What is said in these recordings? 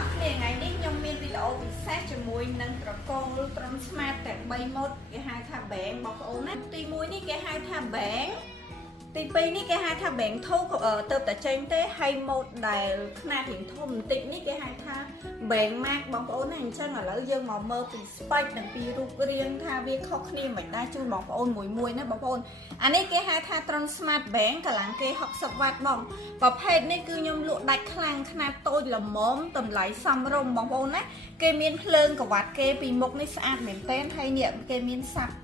អស់គ្នាថ្ងៃនេះខ្ញុំមានវីដេអូពិសេសជាមួយនឹងប្រកូលត្រង់ Smart តែ3 ម៉ូតគេហៅថា Bang បងប្អូនណាទី1នេះគេហៅថា Bang ទី2នេះគេហៅថា Bang ធូទៅតែចេញទេហើយម៉ូតដែលຂະຫນាតរៀងធំបន្តិចនេះគេហៅថា Bang Max បងប្អូនណាអញ្ចឹងឥឡូវយើងមកមើលពី spec និងពីរូបរាងថាវាខុសគ្នាមិនដែរជូនបងប្អូនមួយណាបងប្អូនអានេះគេហៅថា Tron Smart Bang កម្លាំងគេ60 វ៉ាត់បងប្រភេទនេះគឺខ្ញុំលក់ដាច់ខ្លាំងຂະຫນាតតូចល្មមតម្លៃសមរម្យបងប្អូនណាគេមានភ្លើងកវ៉ាត់គេពីមុខនេះស្អាតមែនទែនហើយនេះគេមានសាប់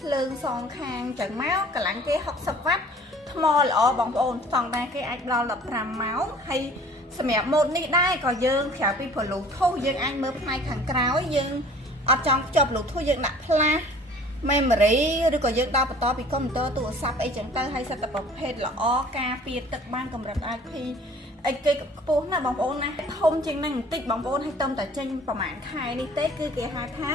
ភ្លើងសងខាងចឹងមកកម្លាំងគេ60 វ៉ាត់ថ្មល្អបងប្អូនស្តង់ដារគេអាចដល់15ម៉ោងហើយសម្រាប់ម៉ូតនេះដែរក៏យើងក្រៅពី Bluetooth យើងអាចមើលផ្នែកខាងក្រោយយើងអត់ចង់ភ្ជាប់ Bluetooth យើងដាក់ flash memory ឬក៏យើងដាក់បន្តពីកុំព្យូទ័រទូរស័ព្ទអីចឹងទៅហើយសិតតែប្រភេទល្អការពារទឹកបានកម្រិត IP អីគេខ្ពស់ណាបងប្អូនណាធំជាងនឹងបន្តិចបងប្អូនហើយតំតែចេញប្រហែលខែនេះទេគឺគេហៅថា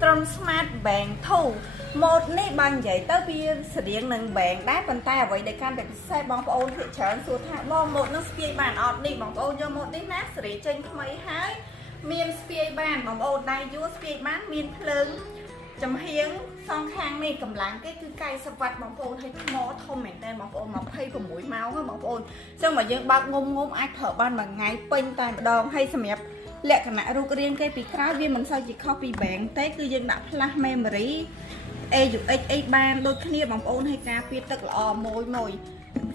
Tron Smart Bang 2 ម៉ូតនេះបាននិយាយទៅវាស្រៀងនឹង Bang ដែរប៉ុន្តែអ្វីដែលកាន់តែពិសេសបងប្អូនភាគច្រើនសួរថាបងម៉ូតនឹងស្ពាយបានអត់នេះបងប្អូនយកម៉ូតនេះណាសេរីចេញថ្មីហើយមានស្ពាយបានបងប្អូនដៃយួរស្ពាយបានមានភ្លើងចំហៀងសងខាងនេះកម្លាំងគេគឺ90 វ៉ាត់បងប្អូនហើយថ្មធំមែនតើបងប្អូន26ម៉ោងបងប្អូនអញ្ចឹងបើយើងបើកងុំអាចប្រើបានមួយថ្ងៃពេញតែម្ដងហើយសម្រាប់លក្ខណៈរូបរាងគេពីក្រោយវាមិនសូវជាខុសពី Bang ទេគឺយើងដាក់ flash memory AUX អីបានដូចគ្នាបងប្អូនហើយការពារទឹកល្អមួយ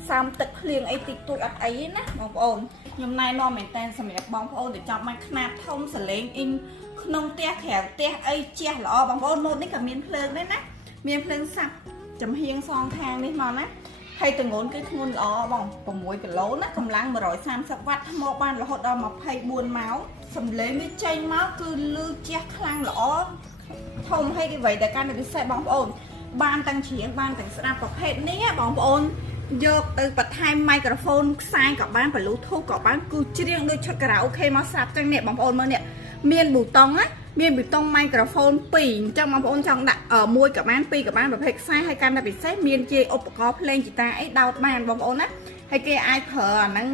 សាំទឹកភ្លៀងអីតិចតួចអត់អីណាបងប្អូនខ្ញុំណែនាំមែនតើសម្រាប់បងប្អូនដែលចង់បានខ្នាតធំសលេងអ៊ីនក្នុងផ្ទះក្រៅផ្ទះអីជះល្អបងប្អូនម៉ូតនេះក៏មានភ្លើងដែរណាមានភ្លើងសាប់ចំហៀងសងខាងនេះមកណាហើយទម្ងន់គឺធ្ងន់ល្អបង6គីឡូណាកម្លាំង130 វ៉ាត់ថ្មបានរហូតដល់24ម៉ោងសំឡេងវាចេញមកគឺលឺជះខ្លាំងល្អធំហើយគេໄວតែកាន់តែពិសេសបងប្អូនបានទាំងច្រៀងបានទាំងស្ដាប់ប្រភេទនេះបងប្អូនយកទៅបន្ថែម microphone ខ្សែក៏បាន Bluetooth ក៏បានគឺច្រៀងដូចឈុតខារ៉ាអូខេមកស្រាប់ចឹងនេះបងប្អូនមើលនេះមានប៊ូតុងណាមានប៊ូតុង microphone 2អញ្ចឹងបងប្អូនចង់ដាក់1ក៏បាន2ក៏បានប្រភេទខ្សែហើយកាន់តែពិសេសមានជាឧបករណ៍ភ្លេងហ្គីតាអីដោតបានបងប្អូនណាហើយគេអាចប្រើអាហ្នឹង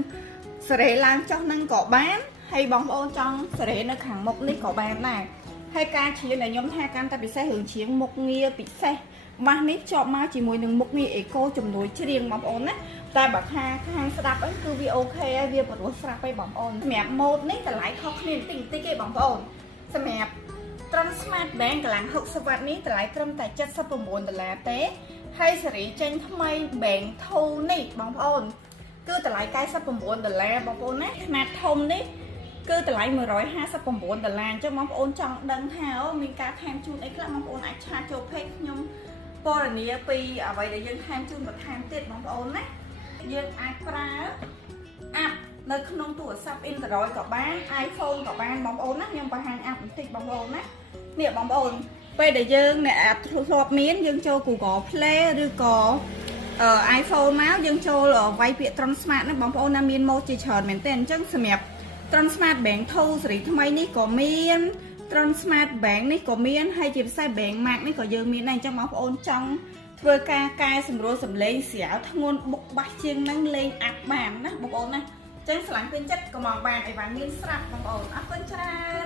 សេរីឡើងចុះហ្នឹងក៏បានហើយបងប្អូនចង់សេរីនៅខាងមុខនេះក៏បានដែរហើយការច្រៀងដែលខ្ញុំថាកាន់តែពិសេសរឿងច្រៀងមុខងារពិសេសម៉ាស់នេះជាប់មកជាមួយនឹងមុខងារអេកូជំនួយច្រៀងបងប្អូនណាតែបើថាខាងស្ដាប់អីគឺវាអូខេហើយវាព្រោះស្រាប់ឯងបងប្អូនសម្រាប់ម៉ូតនេះតម្លៃខុសគ្នាបន្តិចទេបងប្អូនសម្រាប់ Tron Smart Bang កម្លាំង60 វ៉ាត់នេះតម្លៃត្រឹមតែ$79ទេហើយសេរីចេញថ្មី Bang 2នេះបងប្អូនគឺតម្លៃ$99បងប្អូនណាខ្នាតធំនេះគឺតម្លៃ$159អញ្ចឹងបងប្អូនចង់ដឹងថាមានការថែមជូនអីខ្លះបងប្អូនអាចឆាតចូល page ខ្ញុំពណ៌នាពីអ្វីដែលយើងថែមជូនបន្ថែមទៀតបងប្អូនណាយើងអាចប្រើអាប់នៅក្នុងទូរស័ព្ទ Android ក៏បាន iPhone ក៏បានបងប្អូនណាខ្ញុំបង្ហាញអាប់បន្តិចបងប្អូនណានេះបងប្អូនពេលដែលយើងអ្នកធ្លាប់មានយើងចូល Google Play ឬក៏ iPhone មកយើងចូលវាយពាក្យ Tron Smart ណាបងប្អូនណាមានម៉ូតជាច្រើនមែនទេអញ្ចឹងសម្រាប់ Tron Smart Bang 2សេរីថ្មីនេះក៏មាន Tron Smart Bang នេះក៏មានហើយជាពិសេស Bang Max នេះក៏យើងមានដែរអញ្ចឹងបងប្អូនចង់ធ្វើការកែសម្រួលសំឡេងស្រាលធ្ងន់បុកបាសជាងហ្នឹងលេងអាប់បានណាបងប្អូនណាអញ្ចឹងស្រឡាញ់ពេញចិត្តក៏មកបានអីវ៉ាន់មានស្រាប់បងប្អូនអរគុណច្រើន